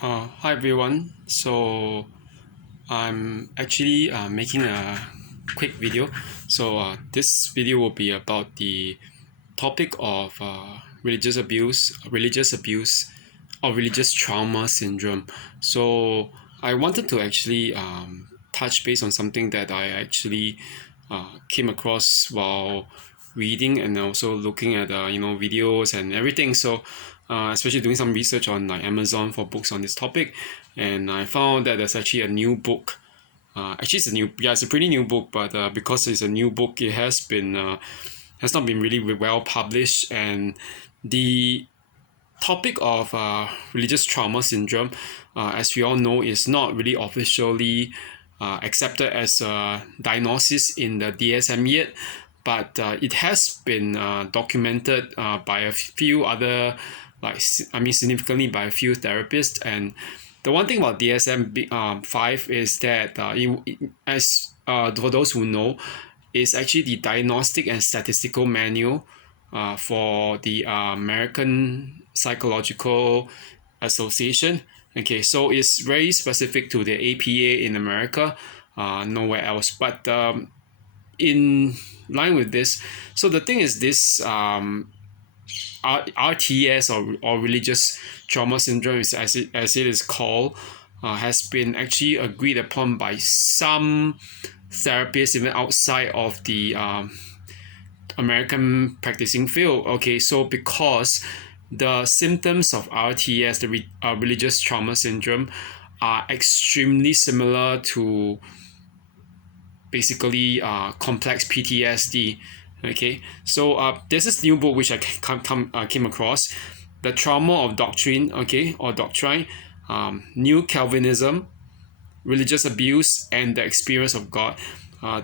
Hi everyone. So I'm actually making a quick video. This video will be about the topic of religious abuse, or religious trauma syndrome. So I wanted to actually touch base on something that I actually came across while reading and also looking at videos and everything. Especially doing some research on like Amazon for books on this topic, and I found that there's actually a new book. Actually, it's a pretty new book, but because it's a new book, it has not been really well published, and the topic of religious trauma syndrome, as we all know, is not really officially accepted as a diagnosis in the DSM yet, but it has been documented by a few other, significantly by a few therapists. And the one thing about DSM-5 is that, for those who know, is actually the Diagnostic and Statistical Manual for the American Psychological Association. Okay, so it's very specific to the APA in America, nowhere else. But in line with this, so the thing is this RTS, or religious trauma syndrome, is as it is called, has been actually agreed upon by some therapists even outside of the American practicing field. Okay, so because the symptoms of RTS, the religious trauma syndrome, are extremely similar to basically complex PTSD. Okay, so there's this new book which I came across, The Trauma of Doctrine, okay, or Doctrine, New Calvinism, Religious Abuse, and the Experience of God.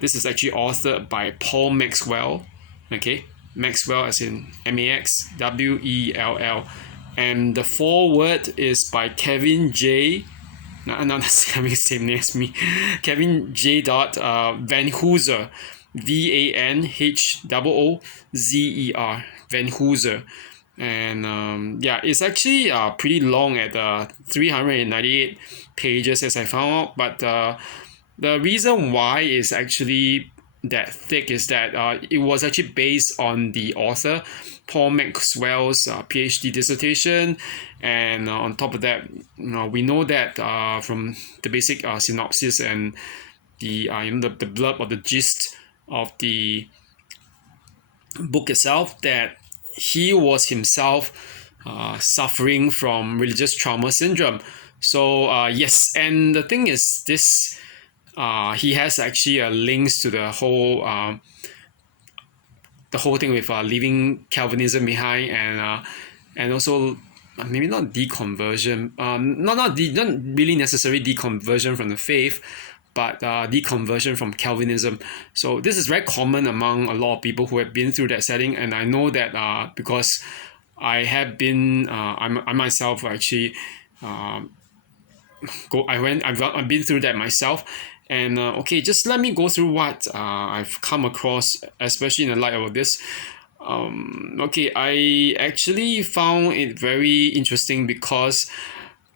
This is actually authored by Paul Maxwell, okay, Maxwell as in Maxwell, and the foreword is by Kevin J. Not having the same name as me. Kevin J. Van Hooser, VanHoozer, Van Hooser. And yeah, it's actually pretty long at 398 pages, as I found out. But the reason why is actually that thick is that it was actually based on the author Paul Maxwell's PhD dissertation, and on top of that, we know that from the basic synopsis and the the blurb or the gist of the book itself, that he was himself suffering from religious trauma syndrome. So yes, and the thing is this. He has actually links to the whole thing with leaving Calvinism behind, and also maybe not deconversion, not really necessarily deconversion from the faith, but deconversion from Calvinism. So this is very common among a lot of people who have been through that setting, and I know that because I have been, I myself actually I've been through that myself. And okay, just let me go through what I've come across, especially in the light of this. Okay, I actually found it very interesting because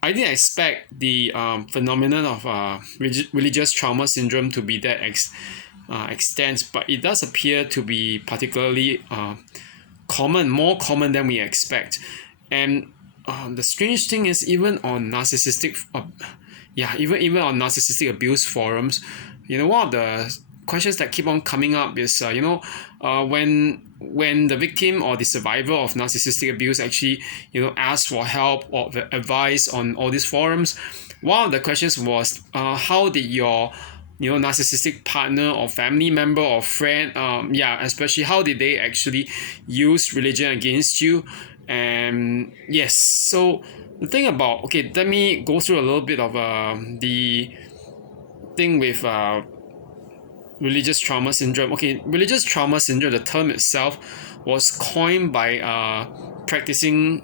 I didn't expect the phenomenon of religious trauma syndrome to be that extent, but it does appear to be particularly more common than we expect. And the strange thing is, even on narcissistic abuse forums, one of the questions that keep on coming up is when the victim or the survivor of narcissistic abuse actually asks for help or advice on all these forums, one of the questions was, how did your narcissistic partner or family member or friend, especially how did they actually use religion against you? And yes, so the thing about, okay, let me go through a little bit of the thing with religious trauma syndrome. Okay, religious trauma syndrome, the term itself was coined by practicing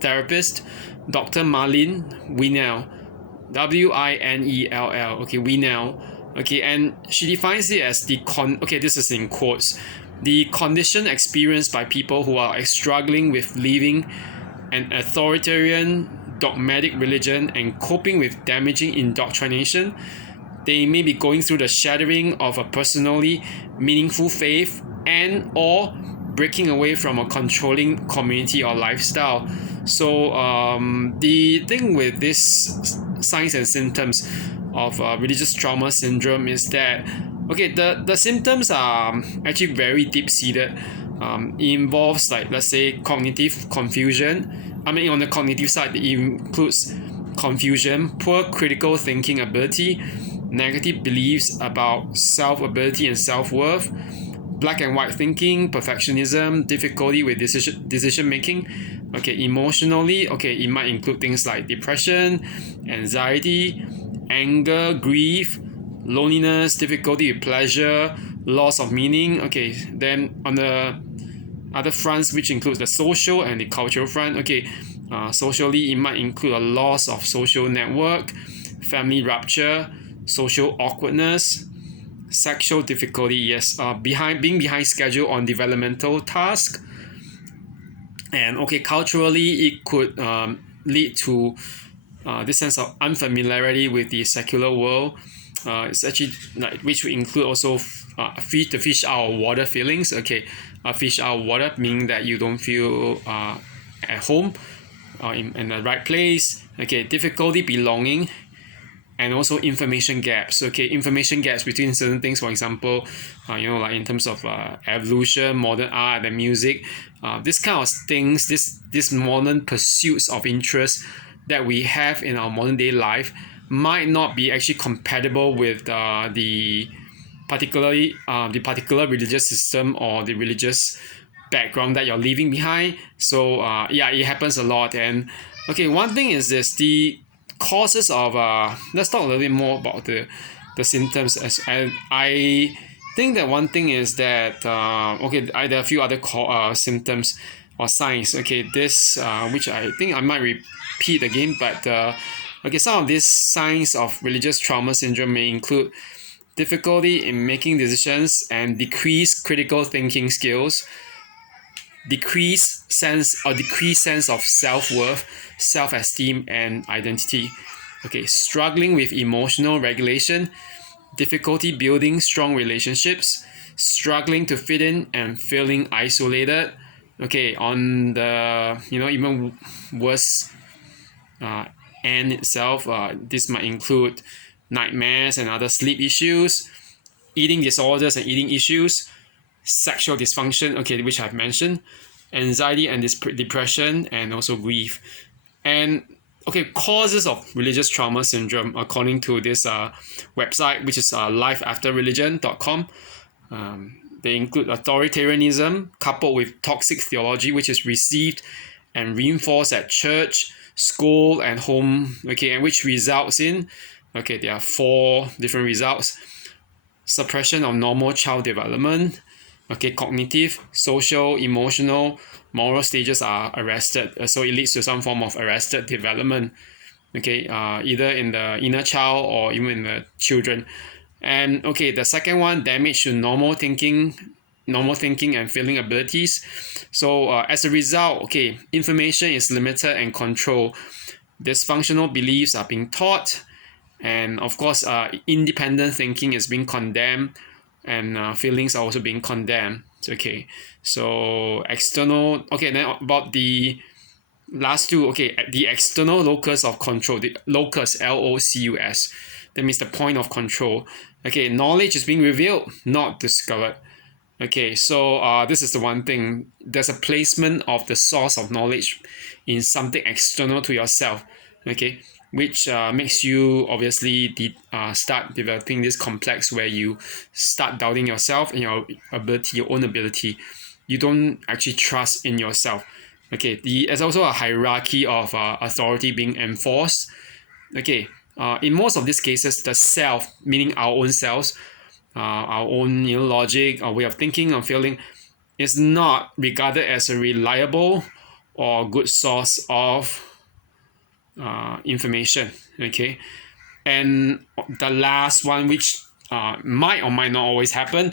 therapist Dr. Marlene Winell, Winell. Okay, Winell. Okay, and she defines it as this is in quotes, the condition experienced by people who are struggling with living an authoritarian, dogmatic religion and coping with damaging indoctrination. They may be going through the shattering of a personally meaningful faith and or breaking away from a controlling community or lifestyle. So the thing with this signs and symptoms of religious trauma syndrome is that, okay, the symptoms are actually very deep-seated. It involves, like, let's say, cognitive confusion. I mean, on the cognitive side, it includes confusion, poor critical thinking ability, negative beliefs about self-ability and self-worth, black and white thinking, perfectionism, difficulty with decision making. Okay, emotionally, okay, it might include things like depression, anxiety, anger, grief, loneliness, difficulty with pleasure, loss of meaning. Okay, then on the other fronts, which includes the social and the cultural front, okay, socially, it might include a loss of social network, family rupture, social awkwardness, sexual difficulty, yes, being behind schedule on developmental task. And okay, culturally, it could lead to this sense of unfamiliarity with the secular world. It's actually, like, which will include also the fish out of water feelings. Okay, fish out of water, meaning that you don't feel at home in the right place. Okay, difficulty belonging, and also information gaps. Okay, information gaps between certain things, for example, like in terms of evolution, modern art, and music. This kind of things, this modern pursuits of interest that we have in our modern day life might not be actually compatible with the particular religious system or the religious background that you're leaving behind. So yeah, it happens a lot. And okay, one thing is this: the causes of let's talk a little bit more about the symptoms. As I think that one thing is that okay, there are a few other symptoms or signs. Okay, this which I think I might repeat again, but okay, some of these signs of religious trauma syndrome may include difficulty in making decisions and decreased critical thinking skills, decreased sense of self-worth, self-esteem, and identity. Okay, struggling with emotional regulation, difficulty building strong relationships, struggling to fit in and feeling isolated. Okay, on the even worse end itself, this might include nightmares and other sleep issues, eating disorders and eating issues, sexual dysfunction, okay, which I've mentioned, anxiety and depression, and also grief. And okay, causes of religious trauma syndrome, according to this website, which is lifeafterreligion.com, they include authoritarianism coupled with toxic theology, which is received and reinforced at church, school, and home. Okay, and which results in, okay, there are 4 different results: suppression of normal child development. Okay, cognitive, social, emotional, moral stages are arrested. So it leads to some form of arrested development. Okay, either in the inner child or even in the children. And okay, the second one, damage to normal thinking and feeling abilities. So as a result, okay, information is limited and controlled. Dysfunctional beliefs are being taught, and of course, independent thinking is being condemned, and feelings are also being condemned. Okay, so external. Okay, then about the last two. Okay, the external locus of control. The locus, LOCUS. That means the point of control. Okay, knowledge is being revealed, not discovered. Okay, so this is the one thing. There's a placement of the source of knowledge in something external to yourself. Okay, which makes you obviously start developing this complex where you start doubting yourself and your own ability. You don't actually trust in yourself. Okay, there's also a hierarchy of authority being enforced. Okay, in most of these cases, the self, meaning our own selves, our own logic, our way of thinking or feeling, is not regarded as a reliable or good source of information. Okay, and the last one, which might or might not always happen,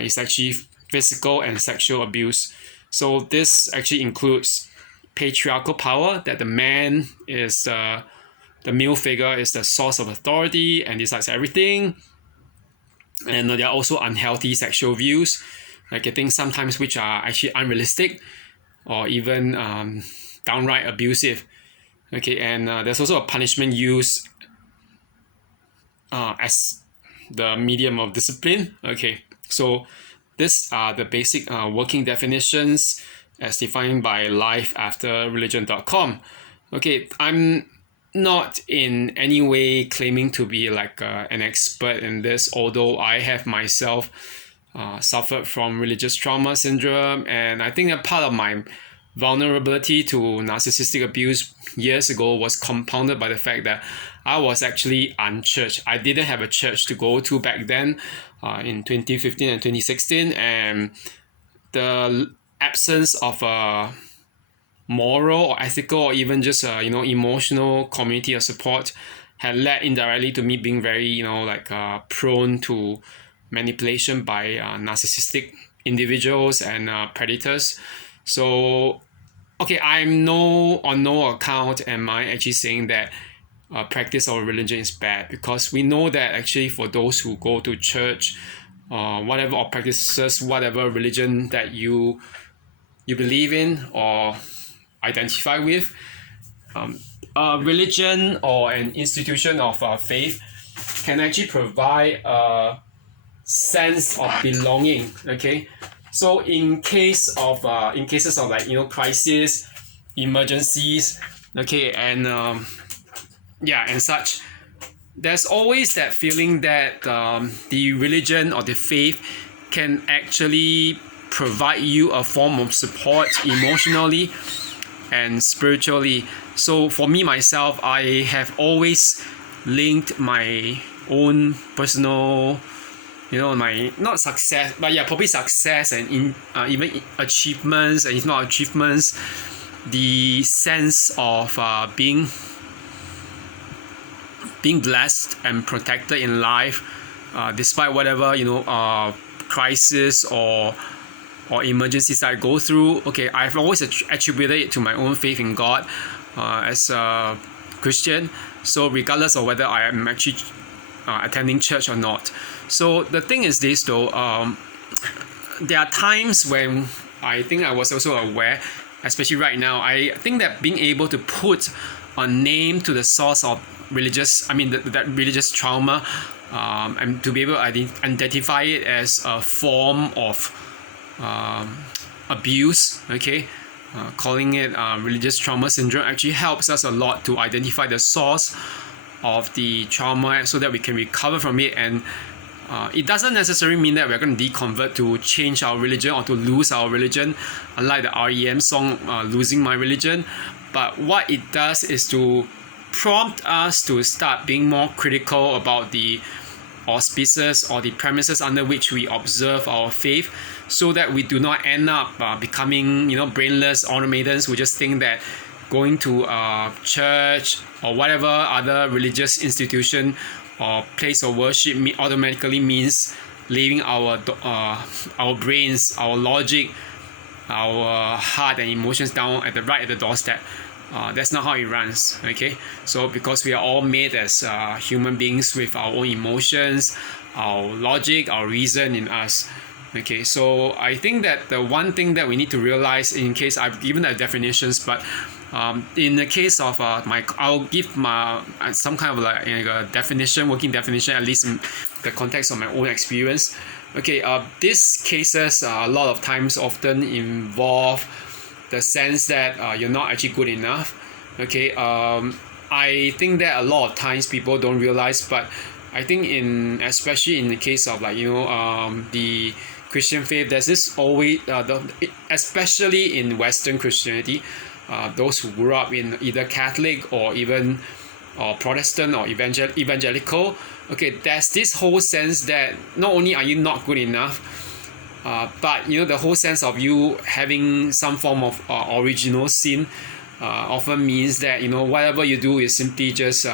is actually physical and sexual abuse. So this actually includes patriarchal power, that the man is the male figure is the source of authority and decides everything. And there are also unhealthy sexual views, like I think sometimes which are actually unrealistic or even downright abusive. Okay, and there's also a punishment used as the medium of discipline. Okay, so these are the basic working definitions as defined by lifeafterreligion.com. Okay, I'm not in any way claiming to be like an expert in this, although I have myself suffered from religious trauma syndrome, and I think that part of my vulnerability to narcissistic abuse years ago was compounded by the fact that I was actually unchurched. I didn't have a church to go to back then in 2015 and 2016, and the absence of a moral or ethical or even just emotional community or support had led indirectly to me being very prone to manipulation by narcissistic individuals and predators. So okay, on no account am I actually saying that practice of religion is bad, because we know that actually for those who go to church whatever, or practices whatever religion that you believe in or identify with, a religion or an institution of faith can actually provide a sense of belonging. Okay, so in cases of crisis, emergencies, okay, and and such, there's always that feeling that the religion or the faith can actually provide you a form of support emotionally and spiritually. So for me myself, I have always linked my own personal, my not success, but probably success and even achievements, and if not achievements, the sense of being blessed and protected in life, despite whatever crisis or emergencies I go through. Okay, I've always attributed it to my own faith in God as a Christian. So regardless of whether I am actually attending church or not. So the thing is this though, there are times when I think I was also aware, especially right now, I think that being able to put a name to the source of that religious trauma, and to be able to identify it as a form of abuse, okay, calling it religious trauma syndrome actually helps us a lot to identify the source of the trauma so that we can recover from it. And it doesn't necessarily mean that we're going to deconvert to change our religion or to lose our religion, unlike the REM song Losing My Religion. But what it does is to prompt us to start being more critical about the auspices or the premises under which we observe our faith, so that we do not end up becoming brainless automatons who just think that going to church or whatever other religious institution or place of worship automatically means leaving our brains, our logic, our heart and emotions down at the doorstep. That's not how it runs. Okay, so because we are all made as human beings with our own emotions, our logic, our reason in us. Okay, so I think that the one thing that we need to realize, in case I've given the definitions, but in the case of I'll give my some kind of like a definition, working definition, at least in the context of my own experience. Okay, these cases a lot of times often involve the sense that you're not actually good enough. Okay, I think that a lot of times people don't realize, but I think especially in the case of the Christian faith, there's this always especially in Western Christianity, those who grew up in either Catholic or even Protestant or evangelical. Okay, there's this whole sense that not only are you not good enough, but the whole sense of you having some form of original sin often means that whatever you do is simply just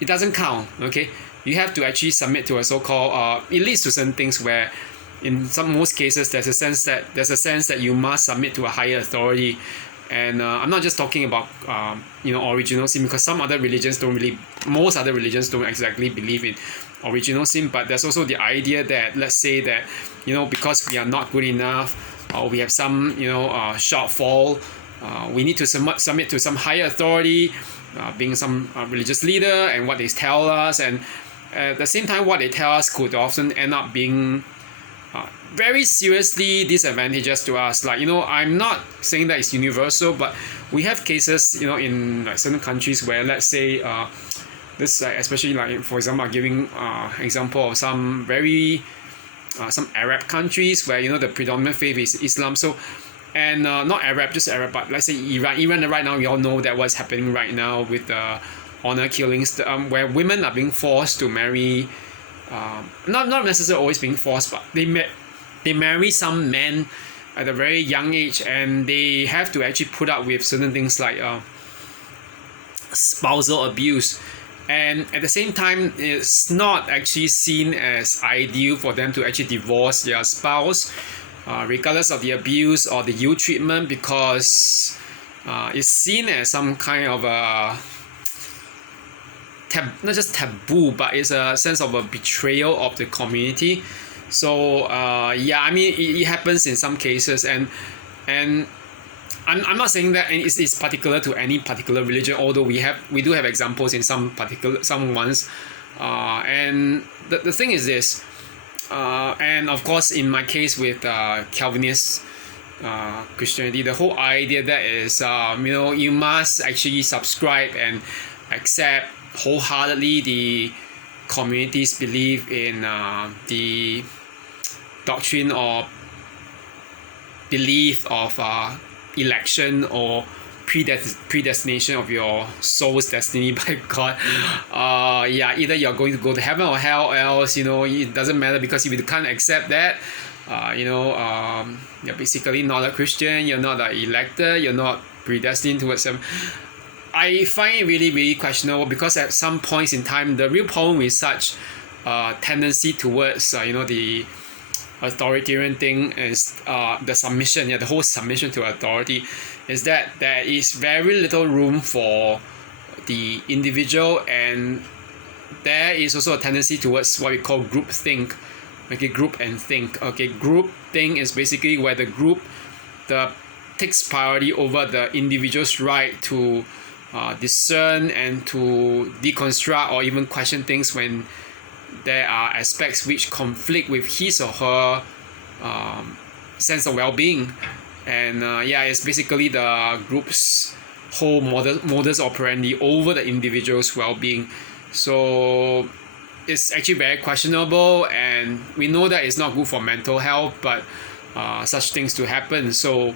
it doesn't count. Okay, you have to actually submit to a so-called it leads to certain things where in most cases there's a sense that you must submit to a higher authority, And I'm not just talking about original sin, because most other religions don't exactly believe in original sin, but there's also the idea that, let's say that, because we are not good enough, or we have some shortfall, we need to submit to some higher authority, being some religious leader, and what they tell us. And at the same time, what they tell us could often end up being very seriously disadvantageous to us. Like, I'm not saying that it's universal, but we have cases, in like certain countries where, let's say, this especially, like, for example, I'm giving example of some very some Arab countries where the predominant faith is Islam. So, and not Arab, just Arab, but let's say Iran right now, we all know that what's happening right now with the honor killings, where women are being forced to marry, not necessarily always being forced, but they marry some men at a very young age, and they have to actually put up with certain things like spousal abuse. And at the same time, it's not actually seen as ideal for them to actually divorce their spouse, regardless of the abuse or the ill treatment, because it's seen as some kind of a not just taboo, but it's a sense of a betrayal of the community. So I mean, it happens in some cases, and I'm not saying that it's particular to any particular religion, although we do have examples in some ones, and the thing is this, and of course in my case with Calvinist Christianity, the whole idea that is you must actually subscribe and accept wholeheartedly the community's belief in the doctrine or belief of election or predestination of your soul's destiny by God. Either you're going to go to heaven or hell, else it doesn't matter, because if you can't accept that, you're basically not a Christian, you're not an elector, you're not predestined towards heaven. I find it really, really questionable, because at some points in time, the real problem with such tendency towards the authoritarian thing is the submission, the whole submission to authority, is that there is very little room for the individual, and there is also a tendency towards what we call group think. Okay, group and think. Okay, group think is basically where the group takes priority over the individual's right to discern and to deconstruct or even question things when there are aspects which conflict with his or her sense of well-being. And it's basically the group's whole modus operandi over the individual's well-being. So it's actually very questionable, and we know that it's not good for mental health, but such things to happen. So,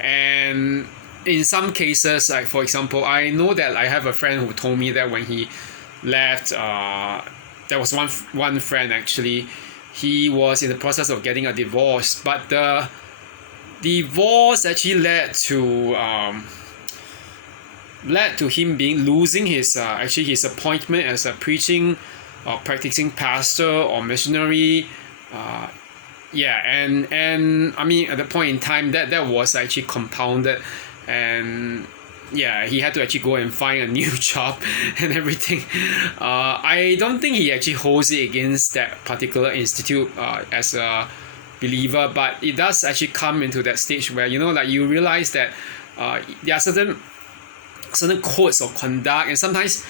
and in some cases, like for example, I know that I have a friend who told me that when he left, there was one friend actually, he was in the process of getting a divorce, but the divorce actually led to him losing his his appointment as a preaching or practicing pastor or missionary. And I mean, at the point in time, that was actually compounded, and he had to actually go and find a new job and everything. I don't think he actually holds it against that particular institute as a believer, but it does actually come into that stage where you realize that there are certain codes of conduct, and sometimes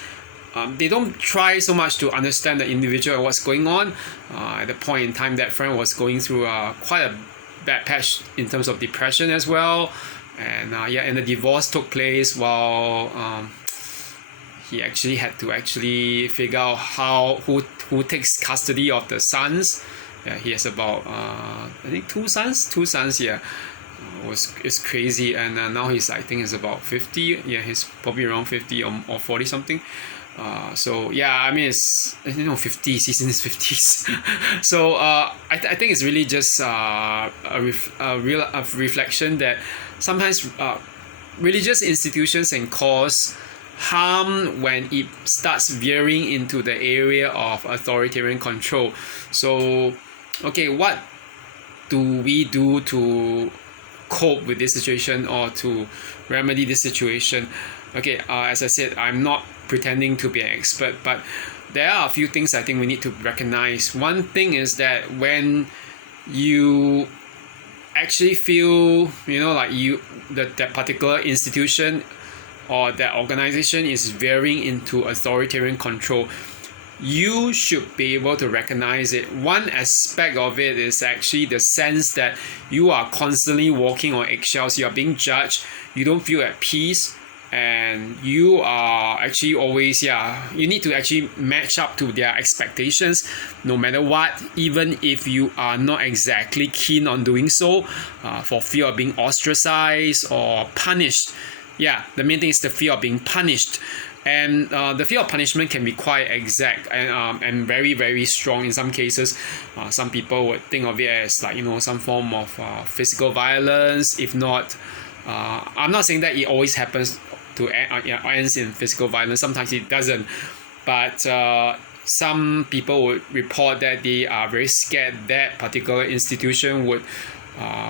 they don't try so much to understand the individual and what's going on. At the point in time, that friend was going through quite a bad patch in terms of depression as well, and and the divorce took place while he actually had to figure out who takes custody of the sons. He has about I think two sons. It's crazy, and now I think he's about 50. He's probably around 50 or 40 something. I mean, it's 50s, he's in his 50s. So I think it's really just a reflection that sometimes religious institutions can cause harm when it starts veering into the area of authoritarian control. So okay, what do we do to cope with this situation or to remedy this situation. Okay, as I said, I'm not pretending to be an expert, but there are a few things I think we need to recognize. One thing is that when you actually feel, like that particular institution or that organization is veering into authoritarian control, you should be able to recognize it. One aspect of it is actually the sense that you are constantly walking on eggshells, you are being judged, you don't feel at peace, and you are actually always, you need to actually match up to their expectations no matter what, even if you are not exactly keen on doing so, for fear of being ostracized or punished. The main thing is the fear of being punished. And the fear of punishment can be quite exact and very, very strong in some cases. Some people would think of it as like, some form of physical violence. If not, I'm not saying that it always happens to ends in physical violence. Sometimes it doesn't. But some people would report that they are very scared that particular institution would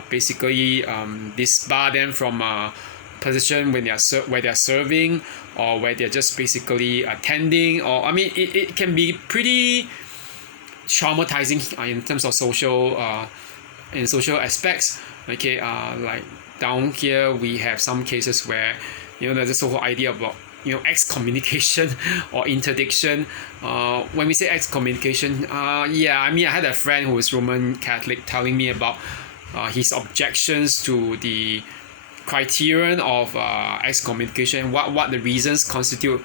basically disbar them from position when where they are serving, or where they're just basically attending, or it can be pretty traumatizing in terms of social aspects. Okay, like down here we have some cases where there's this whole idea about excommunication or interdiction. When we say excommunication, I had a friend who is Roman Catholic telling me about his objections to the criterion of excommunication, what the reasons constitute,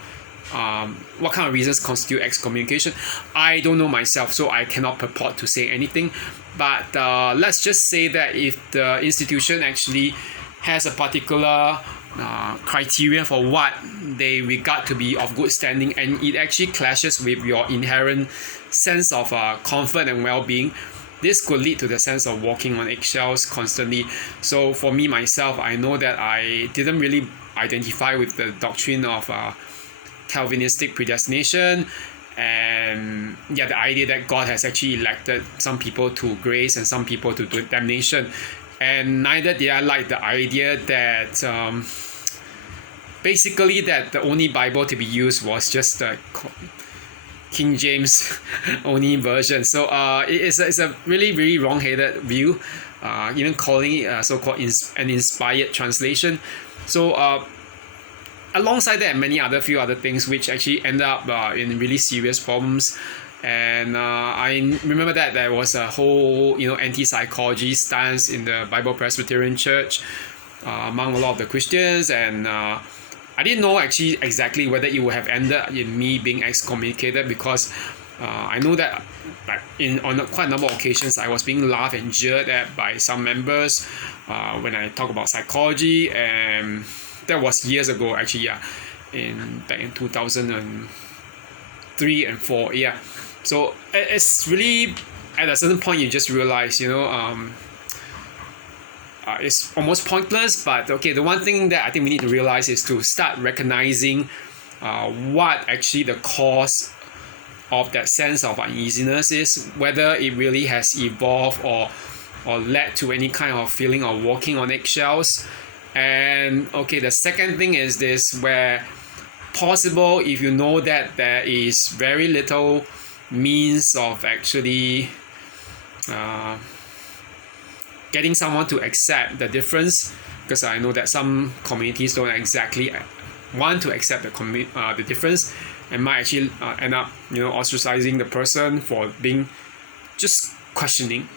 what kind of reasons constitute excommunication. I don't know myself, so I cannot purport to say anything, but let's just say that if the institution actually has a particular criteria for what they regard to be of good standing, and it actually clashes with your inherent sense of comfort and well-being, this could lead to the sense of walking on eggshells constantly. So for me myself, I know that I didn't really identify with the doctrine of Calvinistic predestination, and the idea that God has actually elected some people to grace and some people to damnation. And neither did I like the idea that basically that the only Bible to be used was just the King James only version. So it's a really, really wrong-headed view, even calling it so-called an inspired translation. So alongside that, many few other things which actually end up in really serious problems. And I remember that there was a whole anti-psychology stance in the Bible Presbyterian Church among a lot of the Christians, and I didn't know actually exactly whether it would have ended in me being excommunicated, because I know that on quite a number of occasions I was being laughed and jeered at by some members when I talk about psychology, and that was years ago actually, back in 2003 and 4, So it's really at a certain point you just realize, it's almost pointless. But okay, the one thing that I think we need to realize is to start recognizing what actually the cause of that sense of uneasiness is, whether it really has evolved or led to any kind of feeling of walking on eggshells. And okay, the second thing is this, where possible, if you know that there is very little means of actually getting someone to accept the difference, because I know that some communities don't exactly want to accept the difference, and might actually end up ostracizing the person for being just questioning.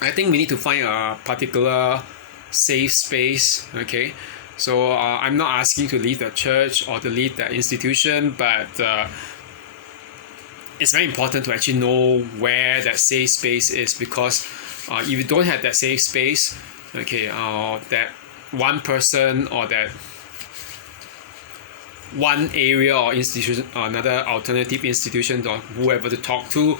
I think we need to find a particular safe space. Okay, so I'm not asking to leave the church or to leave the institution, but it's very important to actually know where that safe space is, because if you don't have that safe space, okay, that one person or that one area or institution, another alternative institution or whoever to talk to,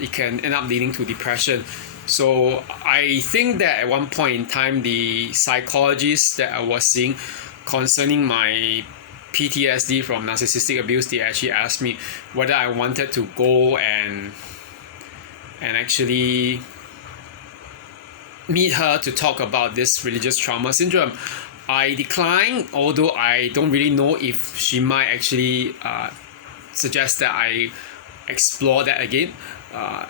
it can end up leading to depression. So I think that at one point in time, the psychologists that I was seeing concerning my PTSD from narcissistic abuse, they actually asked me whether I wanted to go and actually meet her to talk about this religious trauma syndrome. I declined, although I don't really know if she might actually suggest that I explore that again.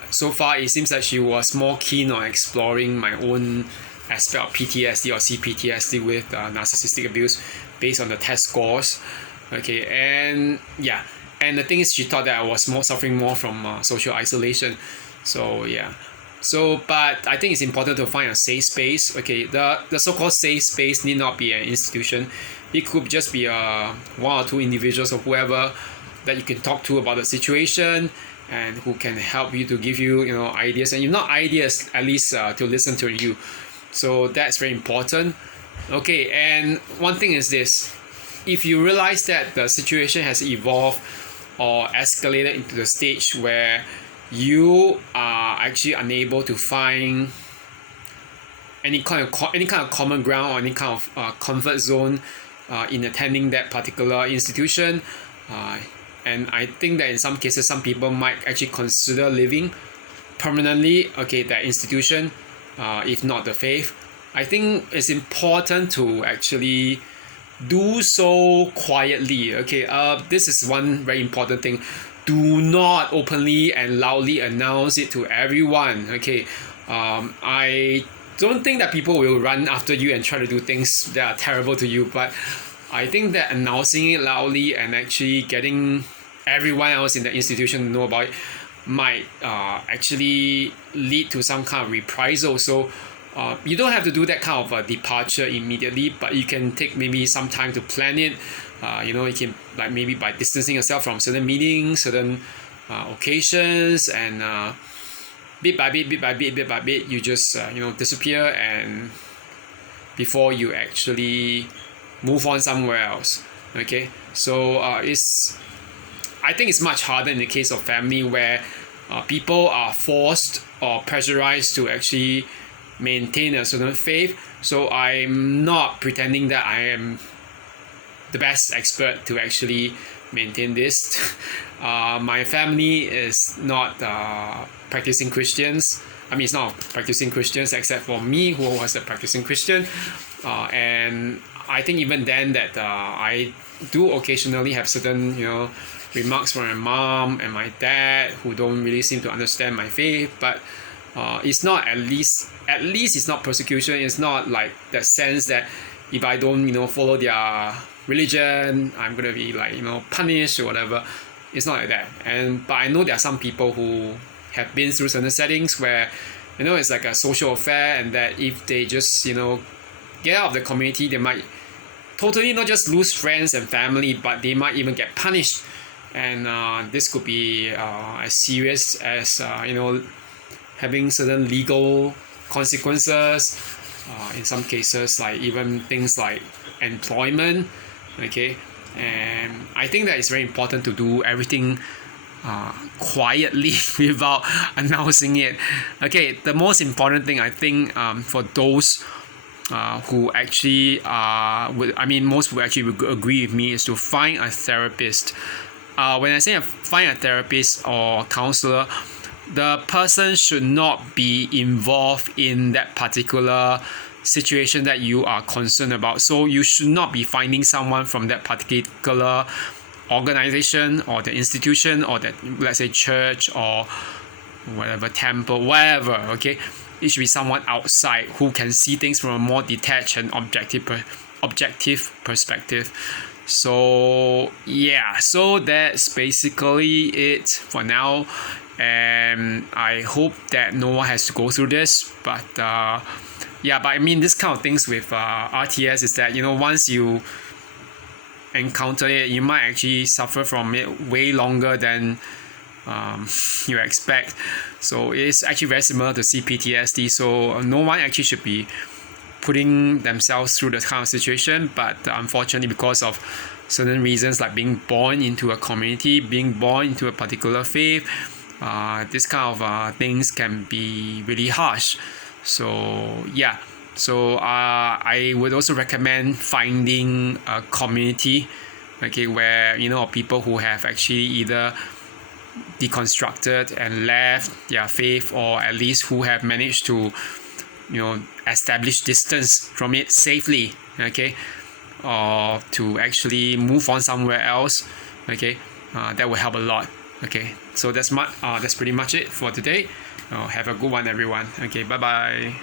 So far, it seems that she was more keen on exploring my own aspect of PTSD or CPTSD with narcissistic abuse based on the test scores. Okay, and yeah, and the thing is, she thought that I was suffering more from social isolation. So yeah. So, but I think it's important to find a safe space. Okay, the so-called safe space need not be an institution. It could just be one or two individuals or whoever that you can talk to about the situation and who can help you to give you, ideas, and if not ideas, at least to listen to you. So that's very important. Okay, and one thing is this: if you realize that the situation has evolved or escalated into the stage where you are actually unable to find any kind of common ground or any kind of comfort zone in attending that particular institution, and I think that in some cases some people might actually consider living permanently, okay, that institution, if not the faith. I think it's important to actually do so quietly. Okay, this is one very important thing. Do not openly and loudly announce it to everyone. Okay, I don't think that people will run after you and try to do things that are terrible to you, but I think that announcing it loudly and actually getting everyone else in the institution to know about it might actually lead to some kind of reprisal. So you don't have to do that kind of departure immediately, but you can take maybe some time to plan it. You can, like, maybe by distancing yourself from certain meetings, certain occasions, and bit by bit, you just disappear, and before you actually move on somewhere else. Okay, so I think it's much harder in the case of family where people are forced or pressurized to actually maintain a certain faith. So I'm not pretending that I am the best expert to actually maintain this. My family is not practicing Christians. I mean, it's not practicing Christians except for me, who was a practicing Christian. And I think even then that I do occasionally have certain, remarks from my mom and my dad who don't really seem to understand my faith. But it's not at least it's not persecution. It's not like that sense that if I don't, follow their religion, I'm gonna be like, punished or whatever. It's not like that. But I know there are some people who have been through certain settings where, it's like a social affair, and that if they just, get out of the community, they might totally not just lose friends and family, but they might even get punished. And this could be as serious as having certain legal consequences. In some cases, like even things like employment. Okay, and I think that it's very important to do everything quietly without announcing it. Okay, the most important thing, I think, for those who actually most will actually agree with me, is to find a therapist. When I say find a therapist or counselor, the person should not be involved in that particular situation that you are concerned about. So you should not be finding someone from that particular organization or the institution or that, let's say, church or whatever, temple, whatever. Okay, it should be someone outside who can see things from a more detached and objective perspective. So yeah, so that's basically it for now, and I hope that no one has to go through this. But but I mean, this kind of things with RTS is that, once you encounter it, you might actually suffer from it way longer than you expect. So it's actually very similar to CPTSD. So no one actually should be putting themselves through this kind of situation, but unfortunately, because of certain reasons like being born into a community, being born into a particular faith, this kind of things can be really harsh. So yeah, so I would also recommend finding a community, okay, where people who have actually either deconstructed and left their faith, or at least who have managed to establish distance from it safely, okay, or to actually move on somewhere else, okay, that will help a lot. Okay, so that's pretty much it for today. Have a good one, everyone. Okay, bye bye.